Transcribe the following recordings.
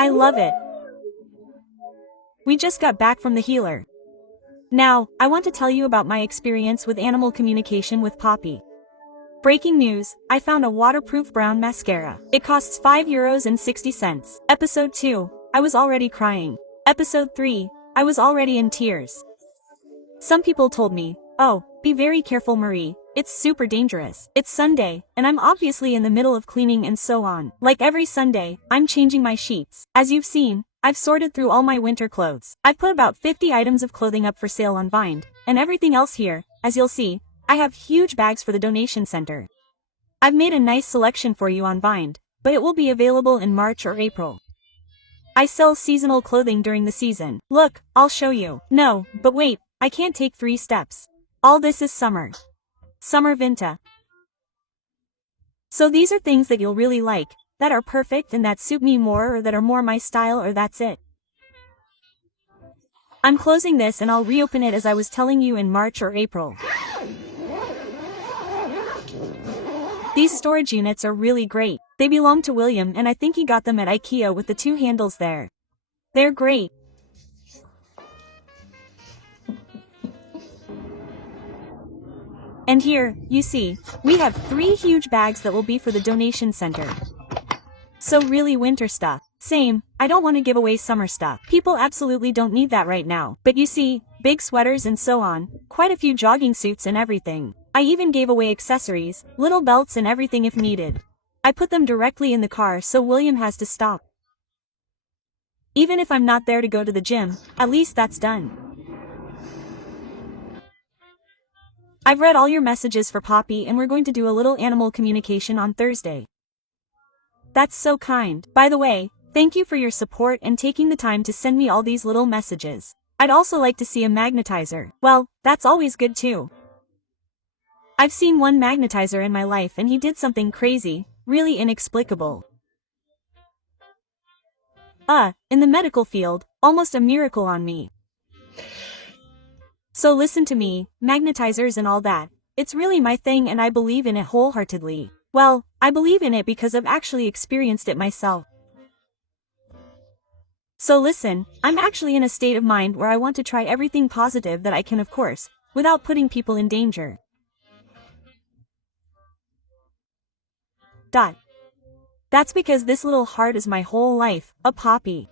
I love it. We just got back from the healer. Now, I want to tell you about my experience with animal communication with Poppy. Breaking news, I found a waterproof brown mascara. It costs €5.60. Episode 2, I was already crying. Episode 3, I was already in tears. Some people told me, oh, be very careful Marie, it's super dangerous. It's Sunday, and I'm obviously in the middle of cleaning and so on. Like every Sunday, I'm changing my sheets. As you've seen, I've sorted through all my winter clothes. I've put about 50 items of clothing up for sale on Vind, and everything else here, as you'll see, I have huge bags for the donation center. I've made a nice selection for you on Vind, but it will be available in March or April. I sell seasonal clothing during the season. Look, I'll show you. No, but wait, I can't take 3 steps. All this is summer. Summer Vinta. So these are things that you'll really like, that are perfect and that suit me more or that are more my style or that's it. I'm closing this and I'll reopen it as I was telling you in March or April. These storage units are really great. They belong to William and I think he got them at IKEA with the 2 handles there. They're great. And here, you see, we have 3 huge bags that will be for the donation center. So really winter stuff. Same, I don't want to give away summer stuff. People absolutely don't need that right now. But you see, big sweaters and so on, quite a few jogging suits and everything. I even gave away accessories, little belts and everything if needed. I put them directly in the car so William has to stop. Even if I'm not there to go to the gym, at least that's done. I've read all your messages for Poppy and we're going to do a little animal communication on Thursday. That's so kind. By the way, thank you for your support and taking the time to send me all these little messages. I'd also like to see a magnetizer. Well, that's always good too. I've seen one magnetizer in my life and he did something crazy, really inexplicable. In the medical field, almost a miracle on me. So listen to me, magnetizers and all that, it's really my thing and I believe in it wholeheartedly. Well, I believe in it because I've actually experienced it myself. So listen, I'm actually in a state of mind where I want to try everything positive that I can of course, without putting people in danger. That's because this little heart is my whole life, a Poppy.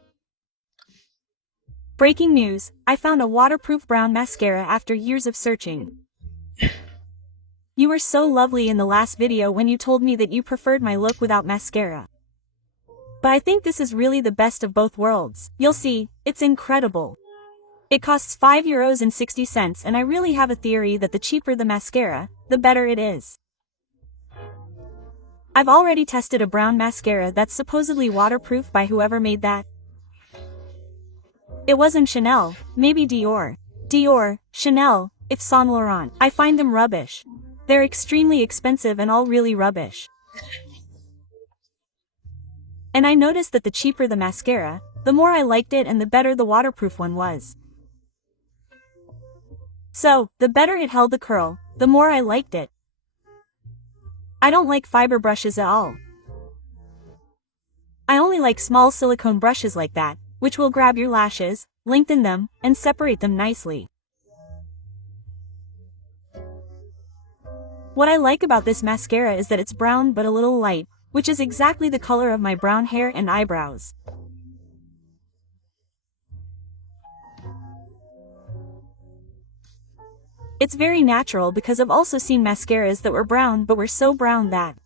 Breaking news, I found a waterproof brown mascara after years of searching. You were so lovely in the last video when you told me that you preferred my look without mascara. But I think this is really the best of both worlds. You'll see, it's incredible. It costs €5.60 and I really have a theory that the cheaper the mascara, the better it is. I've already tested a brown mascara that's supposedly waterproof by whoever made that. It wasn't Chanel, maybe Dior. Dior, Chanel, Yves Saint Laurent. I find them rubbish. They're extremely expensive and all really rubbish. And I noticed that the cheaper the mascara, the more I liked it and the better the waterproof one was. So, the better it held the curl, the more I liked it. I don't like fiber brushes at all. I only like small silicone brushes like that, which will grab your lashes, lengthen them, and separate them nicely. What I like about this mascara is that it's brown but a little light, which is exactly the color of my brown hair and eyebrows. It's very natural because I've also seen mascaras that were brown but were so brown that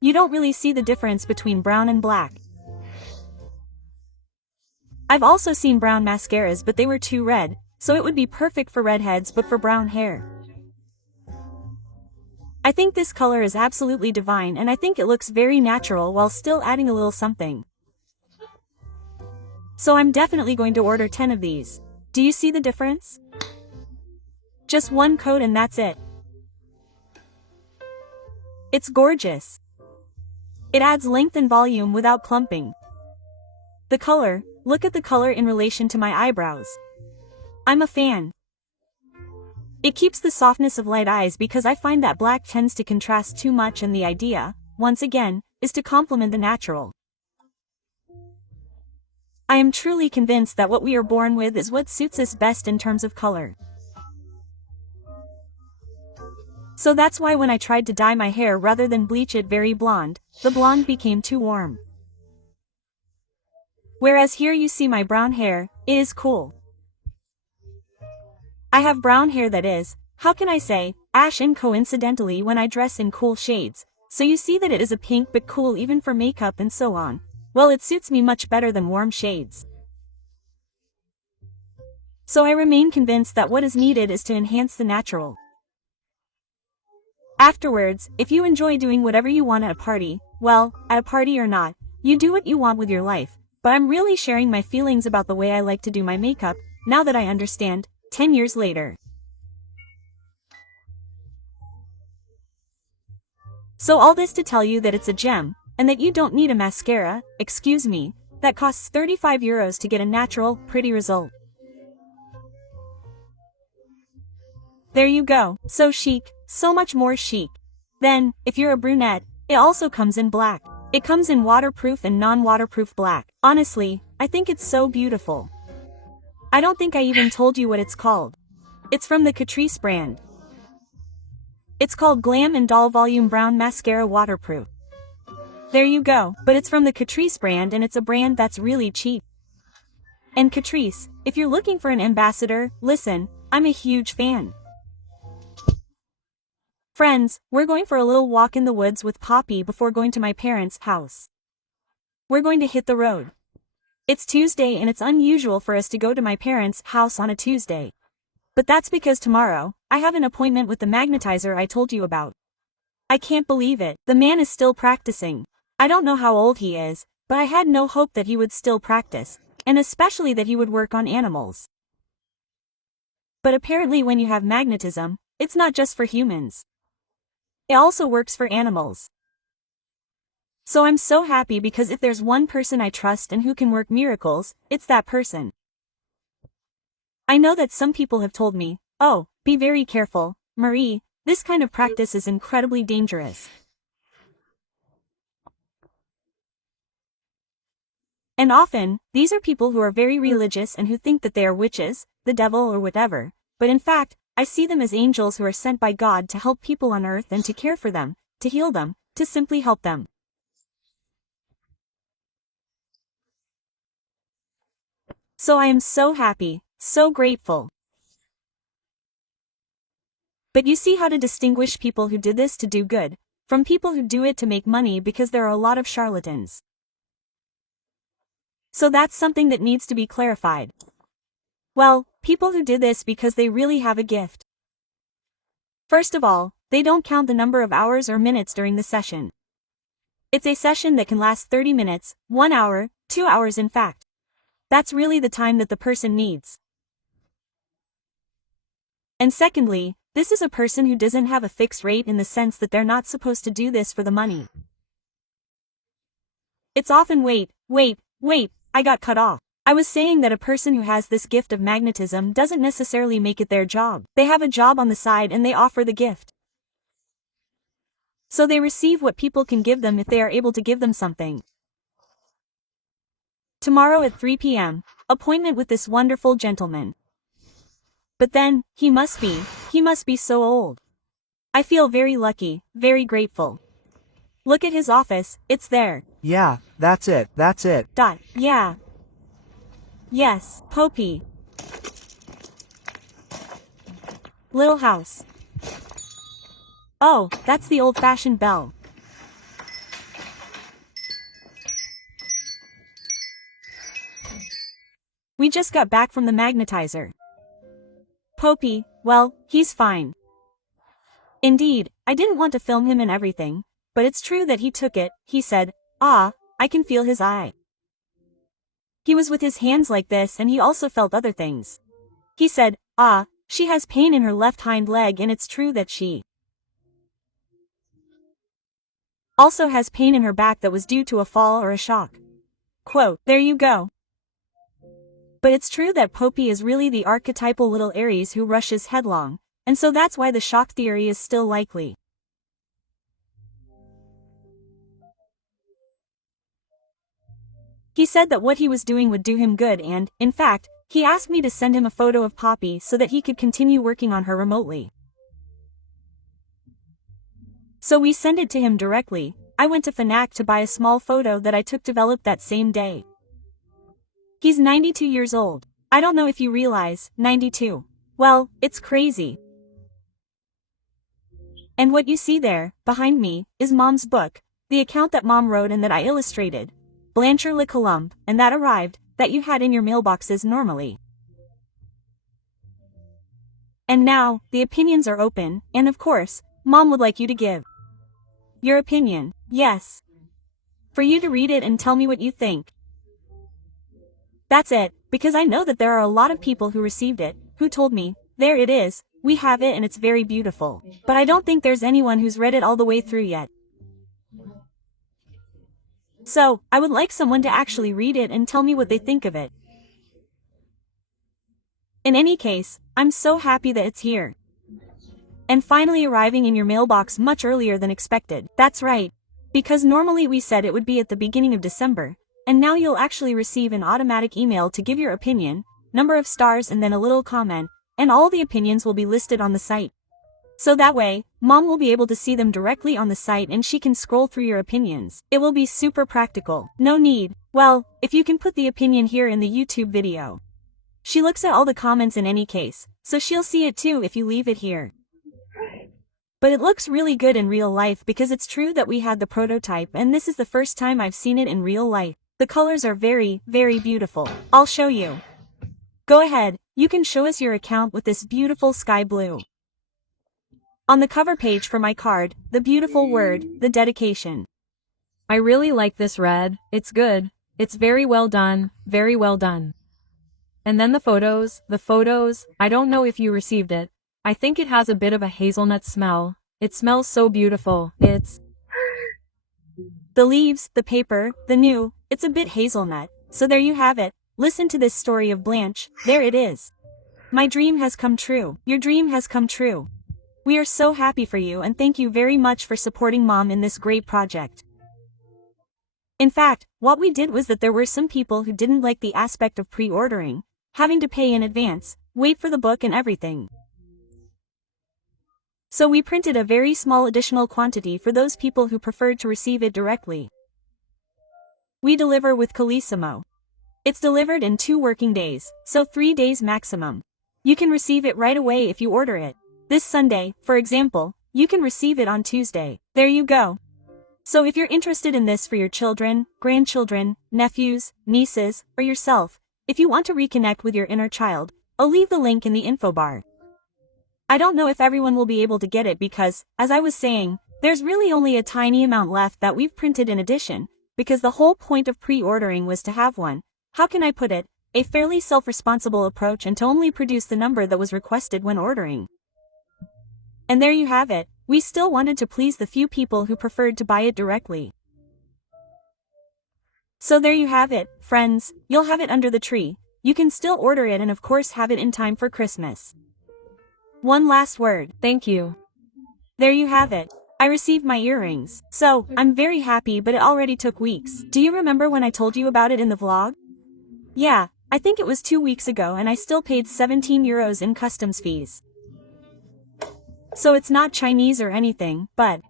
you don't really see the difference between brown and black. I've also seen brown mascaras but they were too red, so it would be perfect for redheads but for brown hair. I think this color is absolutely divine and I think it looks very natural while still adding a little something. So I'm definitely going to order 10 of these. Do you see the difference? Just one coat and that's it. It's gorgeous. It adds length and volume without clumping. The color, look at the color in relation to my eyebrows. I'm a fan. It keeps the softness of light eyes because I find that black tends to contrast too much and the idea, once again, is to complement the natural. I am truly convinced that what we are born with is what suits us best in terms of color. So that's why when I tried to dye my hair rather than bleach it very blonde, the blonde became too warm. Whereas here you see my brown hair, it is cool. I have brown hair that is, how can I say, ash, and coincidentally when I dress in cool shades, so you see that it is a pink but cool even for makeup and so on. Well, it suits me much better than warm shades. So I remain convinced that what is needed is to enhance the natural. Afterwards, if you enjoy doing whatever you want at a party, well, at a party or not, you do what you want with your life, but I'm really sharing my feelings about the way I like to do my makeup, now that I understand, 10 years later. So all this to tell you that it's a gem, and that you don't need a mascara, excuse me, that costs €35 to get a natural, pretty result. There you go, so chic, so much more chic. Then, if you're a brunette, it also comes in black. It comes in waterproof and non-waterproof black. Honestly, I think it's so beautiful. I don't think I even told you what it's called. It's from the Catrice brand. It's called Glam & Doll Volume Brown Mascara Waterproof. There you go, but it's from the Catrice brand and it's a brand that's really cheap. And Catrice, if you're looking for an ambassador, listen, I'm a huge fan. Friends, we're going for a little walk in the woods with Poppy before going to my parents' house. We're going to hit the road. It's Tuesday and it's unusual for us to go to my parents' house on a Tuesday. But that's because tomorrow, I have an appointment with the magnetizer I told you about. I can't believe it, the man is still practicing. I don't know how old he is, but I had no hope that he would still practice, and especially that he would work on animals. But apparently when you have magnetism, it's not just for humans. It also works for animals. So I'm so happy because if there's one person I trust and who can work miracles, it's that person. I know that some people have told me, oh, be very careful, Marie, this kind of practice is incredibly dangerous. And often, these are people who are very religious and who think that they are witches, the devil or whatever, but in fact, I see them as angels who are sent by God to help people on earth and to care for them, to heal them, to simply help them. So I am so happy, so grateful. But you see how to distinguish people who did this to do good, from people who do it to make money because there are a lot of charlatans. So that's something that needs to be clarified. Well, people who did this because they really have a gift. First of all, they don't count the number of hours or minutes during the session. It's a session that can last 30 minutes, 1 hour, 2 hours in fact. That's really the time that the person needs. And secondly, this is a person who doesn't have a fixed rate in the sense that they're not supposed to do this for the money. It's often wait, I got cut off. I was saying that a person who has this gift of magnetism doesn't necessarily make it their job. They have a job on the side and they offer the gift. So they receive what people can give them if they are able to give them something. Tomorrow at 3 p.m., appointment with this wonderful gentleman. But then, he must be so old. I feel very lucky, very grateful. Look at his office, it's there. Yeah, that's it. Yeah. Yes, Poppy. Little house. Oh, that's the old-fashioned bell. We just got back from the magnetizer. Poppy, well, he's fine. Indeed, I didn't want to film him and everything, but it's true that he took it, he said, ah, I can feel his eye. He was with his hands like this and he also felt other things. He said, ah, she has pain in her left hind leg and it's true that she also has pain in her back that was due to a fall or a shock. Quote, there you go. But it's true that Poppy is really the archetypal little Aries who rushes headlong, and so that's why the shock theory is still likely. He said that what he was doing would do him good and, in fact, he asked me to send him a photo of Poppy so that he could continue working on her remotely. So we sent it to him directly. I went to Fnac to buy a small photo that I took developed that same day. He's 92 years old. I don't know if you realize, 92. Well, it's crazy. And what you see there, behind me, is Mom's book, the account that Mom wrote and that I illustrated. Blanchard Le Colombe, and that arrived, that you had in your mailboxes normally. And now, the opinions are open, and of course, Mom would like you to give your opinion, yes. For you to read it and tell me what you think. That's it, because I know that there are a lot of people who received it, who told me, there it is, we have it and it's very beautiful. But I don't think there's anyone who's read it all the way through yet. So, I would like someone to actually read it and tell me what they think of it. In any case, I'm so happy that it's here. And finally arriving in your mailbox much earlier than expected. That's right. Because normally we said it would be at the beginning of December, and now you'll actually receive an automatic email to give your opinion, number of stars and then a little comment, and all the opinions will be listed on the site. So that way, Mom will be able to see them directly on the site and she can scroll through your opinions. It will be super practical. No need. Well, if you can put the opinion here in the YouTube video. She looks at all the comments in any case, so she'll see it too if you leave it here. But it looks really good in real life because it's true that we had the prototype and this is the first time I've seen it in real life. The colors are very, very beautiful. I'll show you. Go ahead, you can show us your account with this beautiful sky blue. On the cover page for my card, the beautiful word, the dedication. I really like this red, it's good, it's very well done, very well done. And then the photos, I don't know if you received it. I think it has a bit of a hazelnut smell. It smells so beautiful. It's the leaves, the paper, the new, it's a bit hazelnut. So there you have it. Listen to this story of Blanche. There it is. My dream has come true. Your dream has come true. We are so happy for you and thank you very much for supporting Mom in this great project. In fact, what we did was that there were some people who didn't like the aspect of pre-ordering, having to pay in advance, wait for the book and everything. So we printed a very small additional quantity for those people who preferred to receive it directly. We deliver with Colissimo. It's delivered in 2 working days, so 3 days maximum. You can receive it right away if you order it. This Sunday, for example, you can receive it on Tuesday. There you go. So if you're interested in this for your children, grandchildren, nephews, nieces, or yourself, if you want to reconnect with your inner child, I'll leave the link in the info bar. I don't know if everyone will be able to get it because, as I was saying, there's really only a tiny amount left that we've printed in addition, because the whole point of pre-ordering was to have one, how can I put it, a fairly self-responsible approach and to only produce the number that was requested when ordering. And there you have it, we still wanted to please the few people who preferred to buy it directly. So there you have it, friends, you'll have it under the tree, you can still order it and of course have it in time for Christmas. One last word. Thank you. There you have it. I received my earrings. So, I'm very happy but it already took weeks. Do you remember when I told you about it in the vlog? Yeah, I think it was 2 weeks ago and I still paid 17 euros in customs fees. So it's not Chinese or anything, but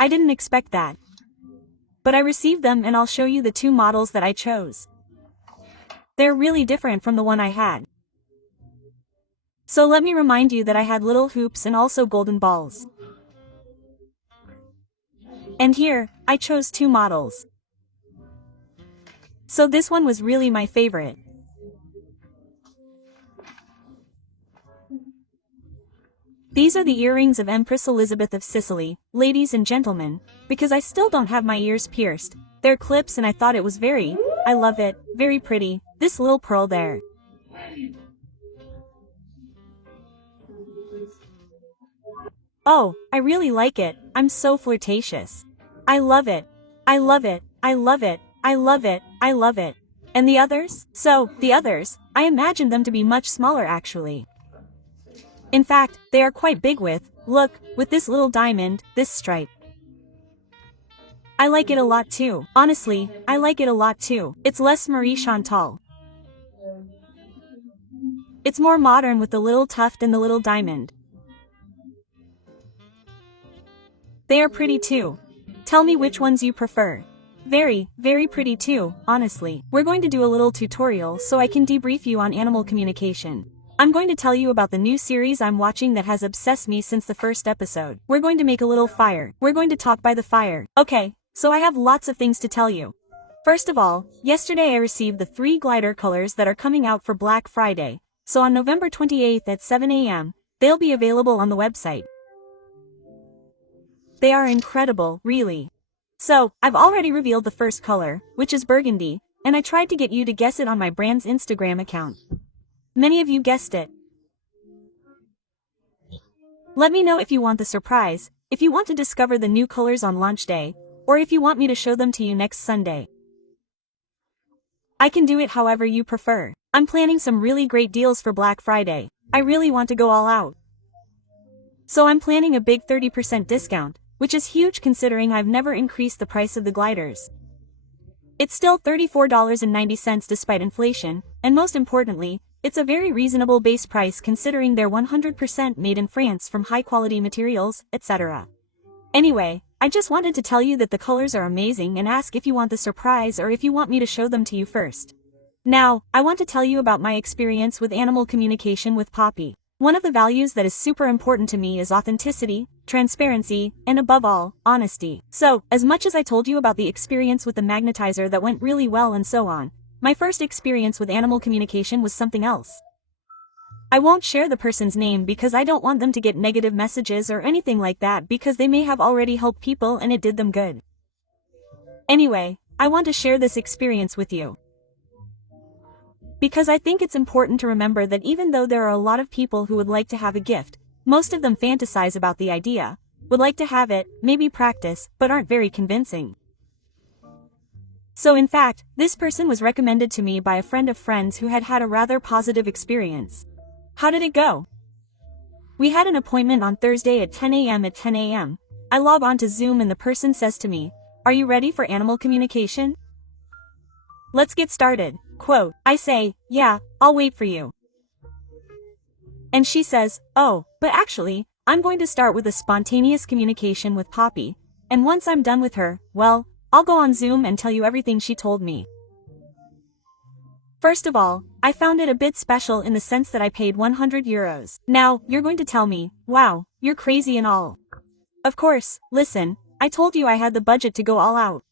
I didn't expect that. But I received them and I'll show you the 2 models that I chose. They're really different from the one I had. So let me remind you that I had little hoops and also golden balls. And here, I chose 2 models. So this one was really my favorite. These are the earrings of Empress Elizabeth of Sicily, ladies and gentlemen, because I still don't have my ears pierced. They're clips and I thought it was I love it, very pretty, this little pearl there. Oh, I really like it, I'm so flirtatious. I love it. I love it, I love it, I love it, I love it. And the others? So, the others, I imagined them to be much smaller actually. In fact, they are quite big with, look, with this little diamond, this stripe. I like it a lot too. Honestly, I like it a lot too. It's less Marie Chantal. It's more modern with the little tuft and the little diamond. They are pretty too. Tell me which ones you prefer. Very, very pretty too, honestly. We're going to do a little tutorial so I can debrief you on animal communication. I'm going to tell you about the new series I'm watching that has obsessed me since the first episode. We're going to make a little fire. We're going to talk by the fire. Okay, so I have lots of things to tell you. First of all, yesterday I received the 3 glider colors that are coming out for Black Friday. So on November 28th at 7 a.m., they'll be available on the website. They are incredible, really. So, I've already revealed the first color, which is burgundy, and I tried to get you to guess it on my brand's Instagram account. Many of you guessed it. Let me know if you want the surprise, if you want to discover the new colors on launch day, or if you want me to show them to you next Sunday. I can do it however you prefer. I'm planning some really great deals for Black Friday. I really want to go all out. So I'm planning a big 30% discount, which is huge considering I've never increased the price of the gliders. It's still $34.90 despite inflation, and most importantly, it's a very reasonable base price considering they're 100% made in France from high-quality materials, etc. Anyway, I just wanted to tell you that the colors are amazing and ask if you want the surprise or if you want me to show them to you first. Now, I want to tell you about my experience with animal communication with Poppy. One of the values that is super important to me is authenticity, transparency, and above all, honesty. So, as much as I told you about the experience with the magnetizer that went really well and so on, my first experience with animal communication was something else. I won't share the person's name because I don't want them to get negative messages or anything like that because they may have already helped people and it did them good. Anyway, I want to share this experience with you. Because I think it's important to remember that even though there are a lot of people who would like to have a gift, most of them fantasize about the idea, would like to have it, maybe practice, but aren't very convincing. So in fact, this person was recommended to me by a friend of friends who had had a rather positive experience. How did it go? We had an appointment on Thursday at 10 a.m. At 10 a.m., I log on to Zoom and the person says to me, "Are you ready for animal communication? Let's get started." Quote, I say, "Yeah, I'll wait for you." And she says, "Oh, but actually, I'm going to start with a spontaneous communication with Poppy, and once I'm done with her, well, I'll go on Zoom and tell you everything she told me." First of all, I found it a bit special in the sense that I paid €100. Now, you're going to tell me, wow, you're crazy and all. Of course, listen, I told you I had the budget to go all out.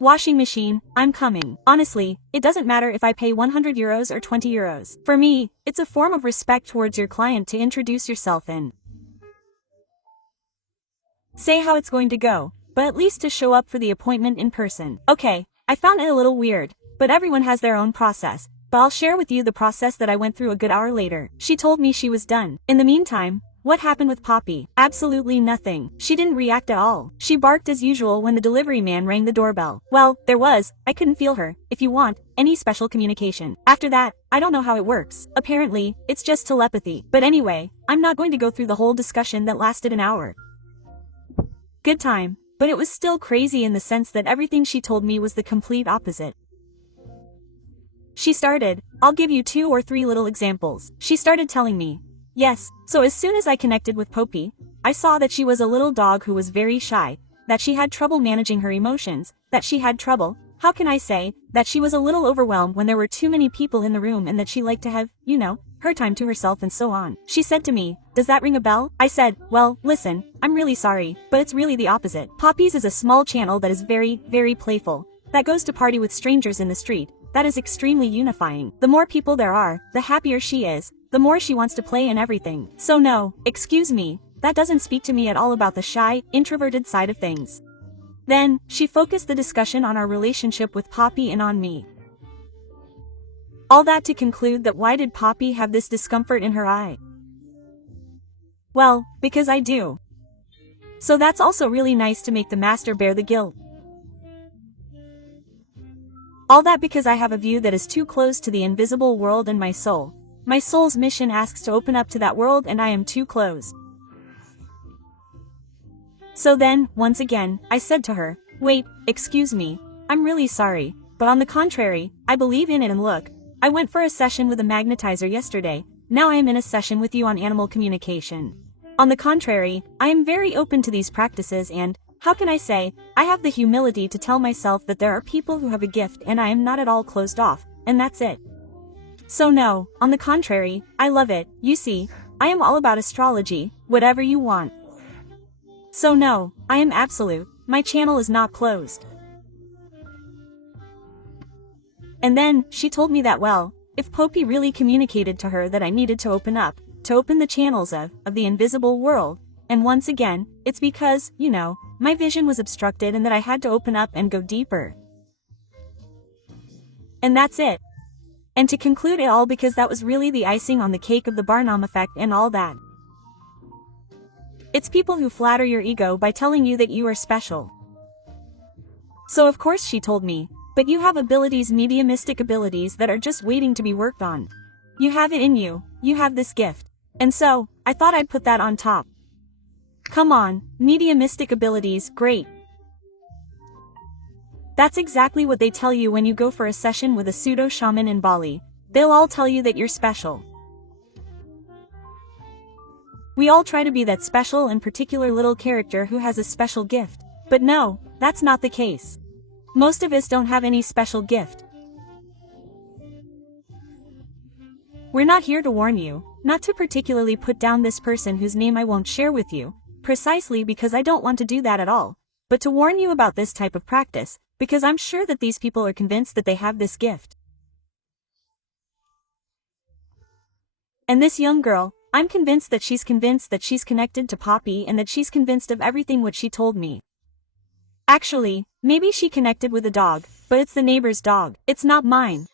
Washing machine, I'm coming. Honestly, it doesn't matter if I pay €100 or €20. For me, it's a form of respect towards your client to introduce yourself and say how it's going to go, but at least to show up for the appointment in person. Okay, I found it a little weird, but everyone has their own process, but I'll share with you the process that I went through a good hour later. She told me she was done. In the meantime, what happened with Poppy? Absolutely nothing. She didn't react at all. She barked as usual when the delivery man rang the doorbell. Well, I couldn't feel her, if you want, any special communication. After that, I don't know how it works. Apparently, it's just telepathy. But anyway, I'm not going to go through the whole discussion that lasted an hour. Good time, but it was still crazy in the sense that everything she told me was the complete opposite. She started, I'll give you 2 or 3 little examples. She started telling me, yes, so as soon as I connected with Poppy, I saw that she was a little dog who was very shy, that she had trouble managing her emotions, that she had trouble, how can I say, that she was a little overwhelmed when there were too many people in the room and that she liked to have, her time to herself and so on. She said to me, does that ring a bell? I said, well, listen, I'm really sorry, but it's really the opposite. Poppy's is a small channel that is very, very playful, that goes to party with strangers in the street. That is extremely unifying. The more people there are, the happier she is, the more she wants to play and everything. So no, excuse me, that doesn't speak to me at all about the shy, introverted side of things. Then, she focused the discussion on our relationship with Poppy and on me. All that to conclude that why did Poppy have this discomfort in her eye? Well, because I do. So that's also really nice to make the master bear the guilt. All that because I have a view that is too close to the invisible world and my soul. My soul's mission asks to open up to that world and I am too close. So then, once again, I said to her, Wait, excuse me. I'm really sorry, but on the contrary, I believe in it and look. I went for a session with a magnetizer yesterday, now I am in a session with you on animal communication. On the contrary, I am very open to these practices and, how can I say, I have the humility to tell myself that there are people who have a gift and I am not at all closed off, and that's it. So no, on the contrary, I love it, you see, I am all about astrology, whatever you want. So no, I am absolute, my channel is not closed. And then, she told me that well, if Poppy really communicated to her that I needed to open the channels of the invisible world, and once again, it's because, you know, my vision was obstructed and that I had to open up and go deeper. And that's it. And to conclude it all, because that was really the icing on the cake of the Barnum effect and all that. It's people who flatter your ego by telling you that you are special. So of course she told me, but you have abilities, mediumistic abilities that are just waiting to be worked on. You have it in you, you have this gift. And so, I thought I'd put that on top. Come on, mediumistic abilities, great. That's exactly what they tell you when you go for a session with a pseudo-shaman in Bali. They'll all tell you that you're special. We all try to be that special and particular little character who has a special gift. But no, that's not the case. Most of us don't have any special gift. We're not here to warn you, not to particularly put down this person whose name I won't share with you, precisely because I don't want to do that at all, but to warn you about this type of practice, because I'm sure that these people are convinced that they have this gift. And this young girl, I'm convinced that she's connected to Poppy and that she's convinced of everything what she told me. Actually, maybe she connected with a dog, but it's the neighbor's dog, it's not mine.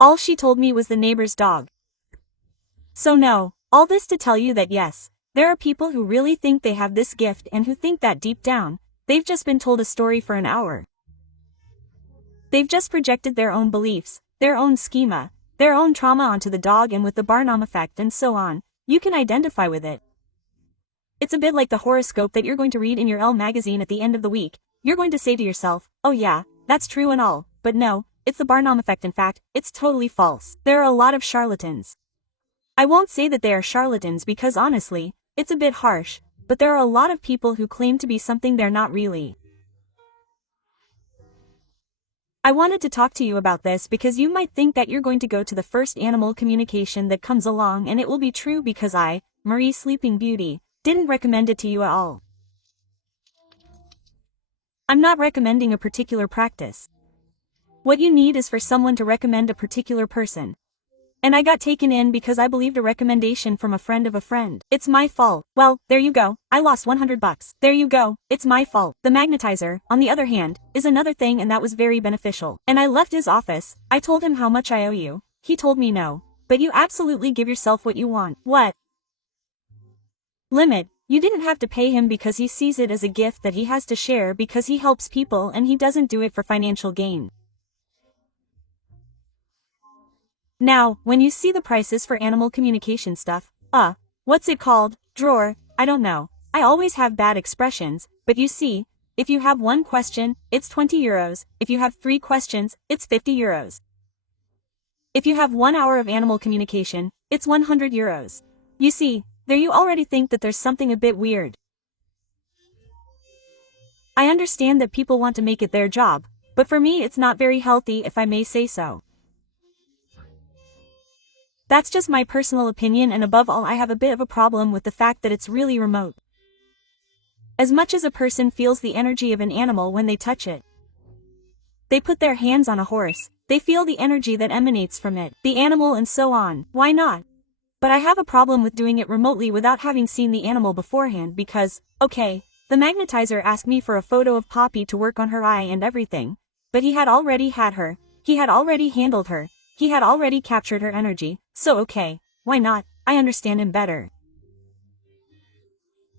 All she told me was the neighbor's dog. So no, all this to tell you that yes, there are people who really think they have this gift and who think that deep down, they've just been told a story for an hour. They've just projected their own beliefs, their own schema, their own trauma onto the dog, and with the Barnum effect and so on, you can identify with it. It's a bit like the horoscope that you're going to read in your Elle magazine at the end of the week. You're going to say to yourself, oh yeah, that's true and all, but no, it's the Barnum effect. In fact, it's totally false. There are a lot of charlatans. I won't say that they are charlatans because honestly, it's a bit harsh, but there are a lot of people who claim to be something they're not really. I wanted to talk to you about this because you might think that you're going to go to the first animal communication that comes along and it will be true because I, Marie Sleeping Beauty, didn't recommend it to you at all. I'm not recommending a particular practice. What you need is for someone to recommend a particular person. And I got taken in because I believed a recommendation from a friend of a friend. It's my fault. Well, there you go, I lost $100. There you go, it's my fault. The magnetizer, on the other hand, is another thing, and that was very beneficial. And I left his office, I told him how much I owe you. He told me no. But you absolutely give yourself what you want. What? Limit. You didn't have to pay him because he sees it as a gift that he has to share because he helps people and he doesn't do it for financial gain. Now, when you see the prices for animal communication stuff, what's it called, drawer, I don't know, I always have bad expressions, but you see, if you have one question, it's 20 euros, if you have 3 questions, it's 50 euros. If you have 1 hour of animal communication, it's 100 euros. You see, there you already think that there's something a bit weird. I understand that people want to make it their job, but for me it's not very healthy, if I may say so. That's just my personal opinion, and above all I have a bit of a problem with the fact that it's really remote. As much as a person feels the energy of an animal when they touch it. They put their hands on a horse, they feel the energy that emanates from it, the animal and so on, why not? But I have a problem with doing it remotely without having seen the animal beforehand because, okay, the magnetizer asked me for a photo of Poppy to work on her eye and everything, but he had already had her, he had already handled her, he had already captured her energy, so okay, why not, I understand him better.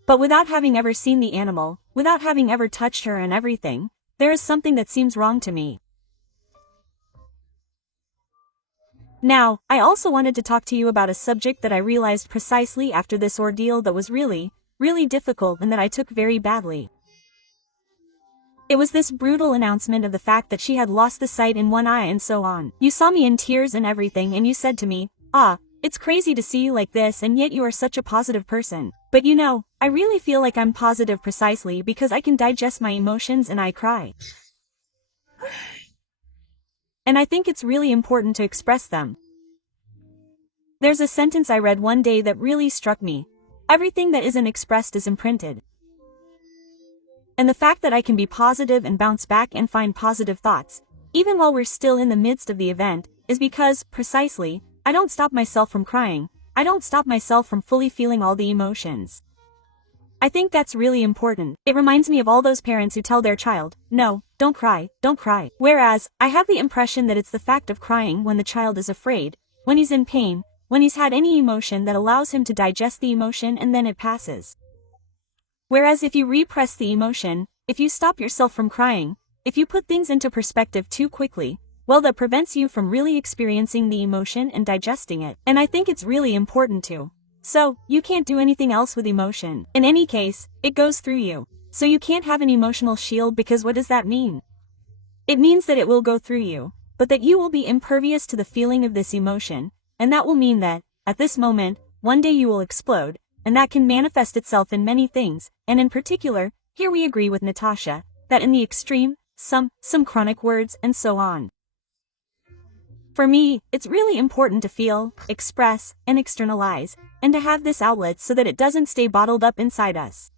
But without having ever seen the animal, without having ever touched her and everything, there is something that seems wrong to me. Now, I also wanted to talk to you about a subject that I realized precisely after this ordeal that was really, really difficult and that I took very badly. It was this brutal announcement of the fact that she had lost the sight in one eye and so on. You saw me in tears and everything and you said to me, it's crazy to see you like this and yet you are such a positive person. But you know, I really feel like I'm positive precisely because I can digest my emotions and I cry. And I think it's really important to express them. There's a sentence I read one day that really struck me. Everything that isn't expressed is imprinted. And the fact that I can be positive and bounce back and find positive thoughts, even while we're still in the midst of the event, is because, precisely, I don't stop myself from crying. I don't stop myself from fully feeling all the emotions. I think that's really important. It reminds me of all those parents who tell their child, no, don't cry, don't cry. Whereas, I have the impression that it's the fact of crying when the child is afraid, when he's in pain, when he's had any emotion that allows him to digest the emotion and then it passes. Whereas if you repress the emotion, if you stop yourself from crying, if you put things into perspective too quickly, well, that prevents you from really experiencing the emotion and digesting it. And I think it's really important to. So, you can't do anything else with emotion. In any case, it goes through you. So you can't have an emotional shield because what does that mean? It means that it will go through you, but that you will be impervious to the feeling of this emotion, and that will mean that, at this moment, one day you will explode, and that can manifest itself in many things, and in particular, here we agree with Natasha, that in the extreme, some chronic words and so on. For me, it's really important to feel, express, and externalize, and to have this outlet so that it doesn't stay bottled up inside us.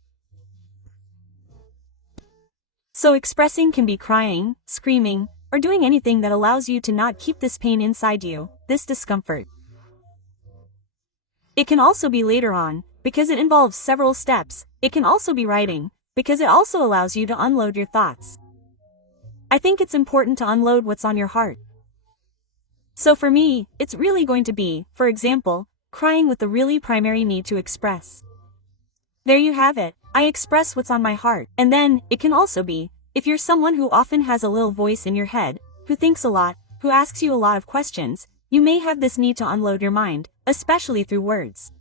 So expressing can be crying, screaming, or doing anything that allows you to not keep this pain inside you, this discomfort. It can also be later on, because it involves several steps. It can also be writing, because it also allows you to unload your thoughts. I think it's important to unload what's on your heart. So for me, it's really going to be, for example, crying with the really primary need to express. There you have it, I express what's on my heart. And then, it can also be, if you're someone who often has a little voice in your head, who thinks a lot, who asks you a lot of questions, you may have this need to unload your mind, especially through words.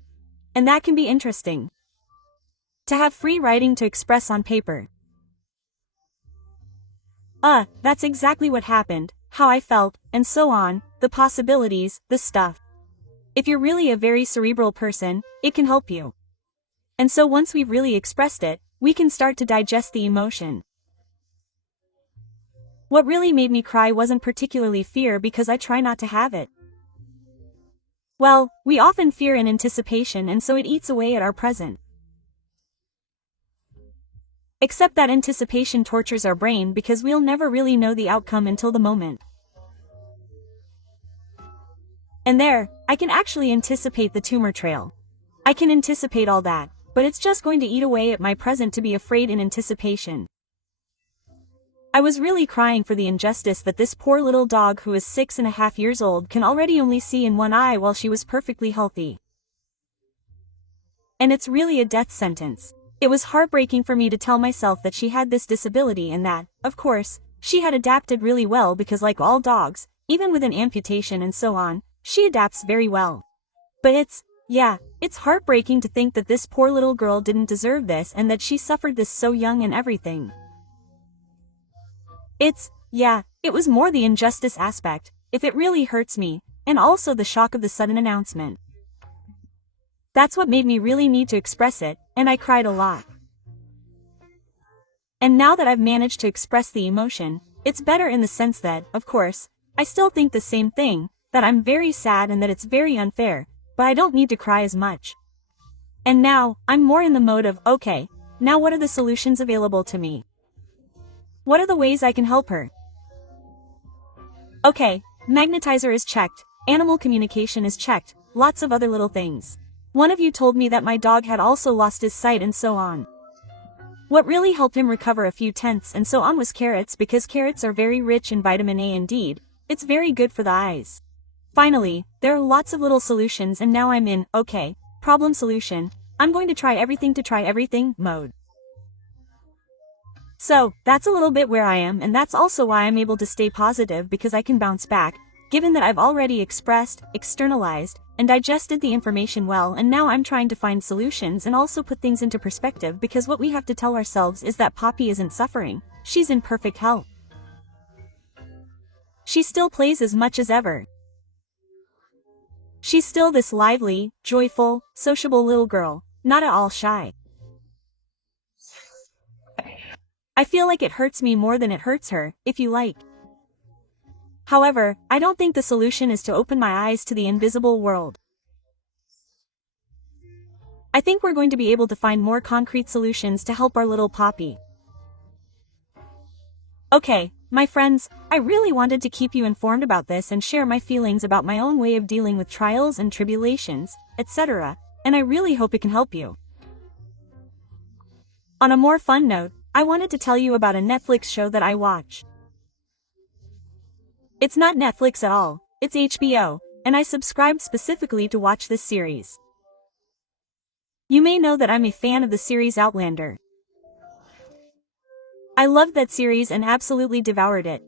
And that can be interesting. To have free writing to express on paper. That's exactly what happened, how I felt, and so on, the possibilities, the stuff. If you're really a very cerebral person, it can help you. And so once we've really expressed it, we can start to digest the emotion. What really made me cry wasn't particularly fear because I try not to have it. Well, we often fear in anticipation and so it eats away at our present. Except that anticipation tortures our brain because we'll never really know the outcome until the moment. And there, I can actually anticipate the tumor trail. I can anticipate all that, but it's just going to eat away at my present to be afraid in anticipation. I was really crying for the injustice that this poor little dog who is 6.5 years old can already only see in one eye while she was perfectly healthy. And it's really a death sentence. It was heartbreaking for me to tell myself that she had this disability and that, of course, she had adapted really well because like all dogs, even with an amputation and so on, she adapts very well. But it's heartbreaking to think that this poor little girl didn't deserve this and that she suffered this so young and everything. It was more the injustice aspect, if it really hurts me, and also the shock of the sudden announcement. That's what made me really need to express it, and I cried a lot. And now that I've managed to express the emotion, it's better in the sense that, of course, I still think the same thing, that I'm very sad and that it's very unfair, but I don't need to cry as much. And now, I'm more in the mode of, okay, now what are the solutions available to me? What are the ways I can help her? Okay, magnetizer is checked, animal communication is checked, lots of other little things. One of you told me that my dog had also lost his sight and so on. What really helped him recover a few tenths and so on was carrots because carrots are very rich in vitamin A indeed, it's very good for the eyes. Finally, there are lots of little solutions and now I'm in, okay, problem solution, I'm going to try everything mode. So, that's a little bit where I am and that's also why I'm able to stay positive because I can bounce back, given that I've already expressed, externalized, and digested the information well and now I'm trying to find solutions and also put things into perspective because what we have to tell ourselves is that Poppy isn't suffering, she's in perfect health. She still plays as much as ever. She's still this lively, joyful, sociable little girl, not at all shy. I feel like it hurts me more than it hurts her, if you like. However, I don't think the solution is to open my eyes to the invisible world. I think we're going to be able to find more concrete solutions to help our little Poppy. Okay, my friends, I really wanted to keep you informed about this and share my feelings about my own way of dealing with trials and tribulations, etc., and I really hope it can help you. On a more fun note, I wanted to tell you about a Netflix show that I watch. It's not Netflix at all, it's HBO, and I subscribed specifically to watch this series. You may know that I'm a fan of the series Outlander. I loved that series and absolutely devoured it.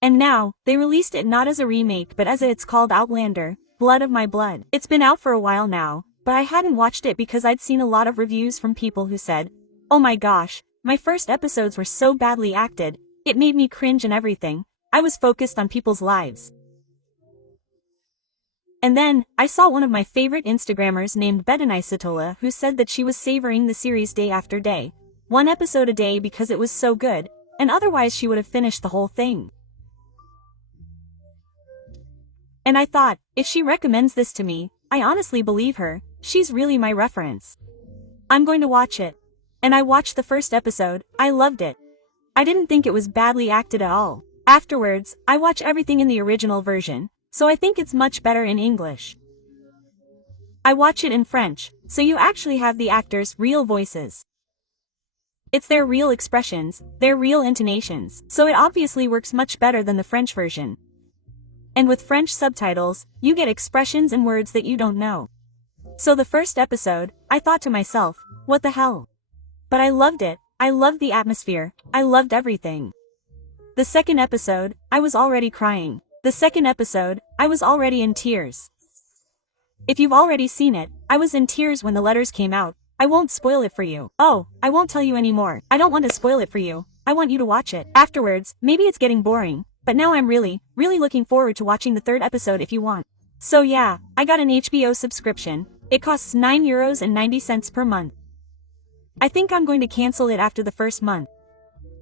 And now, they released it not as a remake but as it's called Outlander, Blood of My Blood. It's been out for a while now, but I hadn't watched it because I'd seen a lot of reviews from people who said, "Oh my gosh, my first episodes were so badly acted, it made me cringe and everything." I was focused on people's lives. And then, I saw one of my favorite Instagrammers named Bedenisatola who said that she was savoring the series day after day, one episode a day because it was so good, and otherwise she would have finished the whole thing. And I thought, if she recommends this to me, I honestly believe her, she's really my reference. I'm going to watch it. And I watched the first episode, I loved it. I didn't think it was badly acted at all. Afterwards, I watch everything in the original version, so I think it's much better in English. I watch it in French, so you actually have the actors' real voices. It's their real expressions, their real intonations, so it obviously works much better than the French version. And with French subtitles, you get expressions and words that you don't know. So the first episode, I thought to myself, what the hell? But I loved it, I loved the atmosphere, I loved everything. The second episode, I was already crying. The second episode, I was already in tears. If you've already seen it, I was in tears when the letters came out. I won't spoil it for you. Oh, I won't tell you anymore. I don't want to spoil it for you. I want you to watch it. Afterwards, maybe it's getting boring, but now I'm really looking forward to watching the third episode if you want. So yeah, I got an HBO subscription. It costs €9.90 per month. I think I'm going to cancel it after the first month.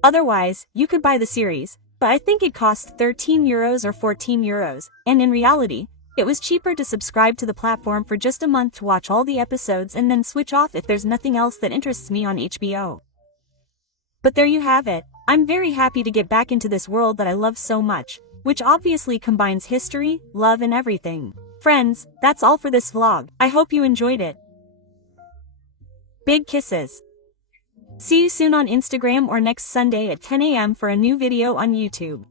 Otherwise, you could buy the series, but I think it costs €13 or €14, and in reality, it was cheaper to subscribe to the platform for just a month to watch all the episodes and then switch off if there's nothing else that interests me on HBO. But there you have it, I'm very happy to get back into this world that I love so much, which obviously combines history, love and everything. Friends, that's all for this vlog. I hope you enjoyed it. Big kisses. See you soon on Instagram or next Sunday at 10 AM for a new video on YouTube.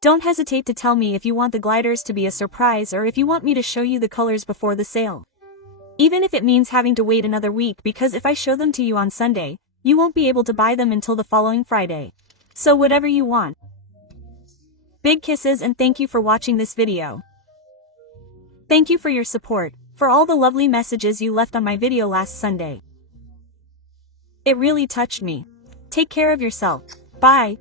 Don't hesitate to tell me if you want the gliders to be a surprise or if you want me to show you the colors before the sale. Even if it means having to wait another week because if I show them to you on Sunday, you won't be able to buy them until the following Friday. So whatever you want. Big kisses and thank you for watching this video. Thank you for your support, for all the lovely messages you left on my video last Sunday. It really touched me. Take care of yourself. Bye.